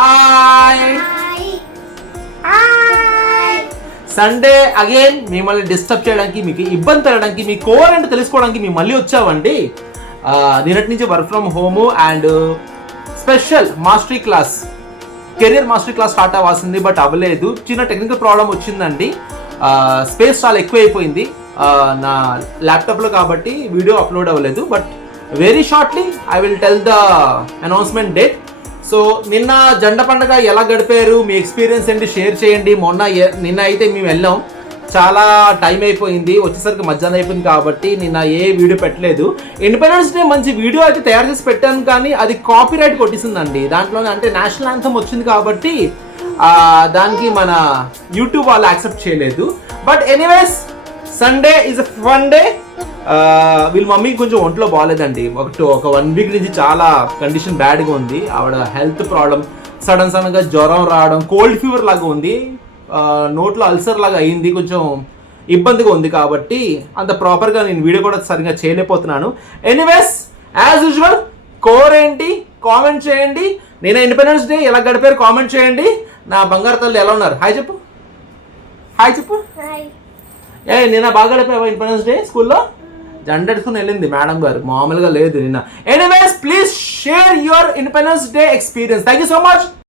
Hi Sunday again మిమ్మల్ని disturb చేయడానికి, మీకు ఇబ్బంది తగ్గడానికి, మీ కోర్ అంటే తెలుసుకోవడానికి మేము మళ్ళీ వచ్చామండి. నిన్నటి నుంచి work from home and special mastery class, career mastery class start అవ్వాల్సింది, బట్ అవ్వలేదు. చిన్న టెక్నికల్ ప్రాబ్లం వచ్చిందండి. స్పేస్ చాలా ఎక్కువైపోయింది నా ల్యాప్టాప్లో, కాబట్టి వీడియో అప్లోడ్ అవ్వలేదు. But very shortly I will tell the announcement date. So నిన్న జెండా పండుగ ఎలా గడిపారు, మీ ఎక్స్పీరియన్స్ ఏంటి షేర్ చేయండి. నిన్న అయితే మేము వెళ్ళాం, చాలా టైం అయిపోయింది, వచ్చేసరికి మధ్యాహ్నం అయిపోయింది, కాబట్టి నిన్న ఏ వీడియో పెట్టలేదు. ఇండిపెండెన్స్ డే మంచి వీడియో అయితే తయారు చేసి పెట్టాను, కానీ అది కాపీరైట్ కొట్టేసిందండి. దాంట్లోనే అంటే నేషనల్ యాంథమ్ వచ్చింది కాబట్టి దానికి మన యూట్యూబ్ వాళ్ళు యాక్సెప్ట్ చేయలేదు. But anyways Sunday is a fun day. వీళ్ళ మమ్మీకి కొంచెం ఒంట్లో బాగాలేదండి. ఒక 1 వీక్ నుంచి చాలా కండిషన్ బ్యాడ్గా ఉంది. ఆవిడ హెల్త్ ప్రాబ్లం, సడన్గా జ్వరం రావడం, కోల్డ్ ఫీవర్ లాగా ఉంది, నోట్లో అల్సర్ లాగా అయింది, కొంచెం ఇబ్బందిగా ఉంది. కాబట్టి అంత ప్రాపర్గా నేను వీడియో కూడా సరిగ్గా చేయలేకపోతున్నాను. ఎనీవేస్ యాజ్ యూజువల్ కోర్ ఏంటి కామెంట్ చేయండి. నేను ఇండిపెండెన్స్ డే ఎలా గడిపారు కామెంట్ చేయండి. నా బంగారు తల్లి ఎలా ఉన్నారు? హాయ్ చెప్పు, హాయ్ చెప్పు. నిన్న బాగా గడిపావా ఇండిపెండెన్స్ డే? స్కూల్లో జెండా ఎత్తుకుని వెళ్ళింది మేడం గారు, మామూలుగా లేదు నిన్న. Anyways please share your independence day experience. Thank you so much.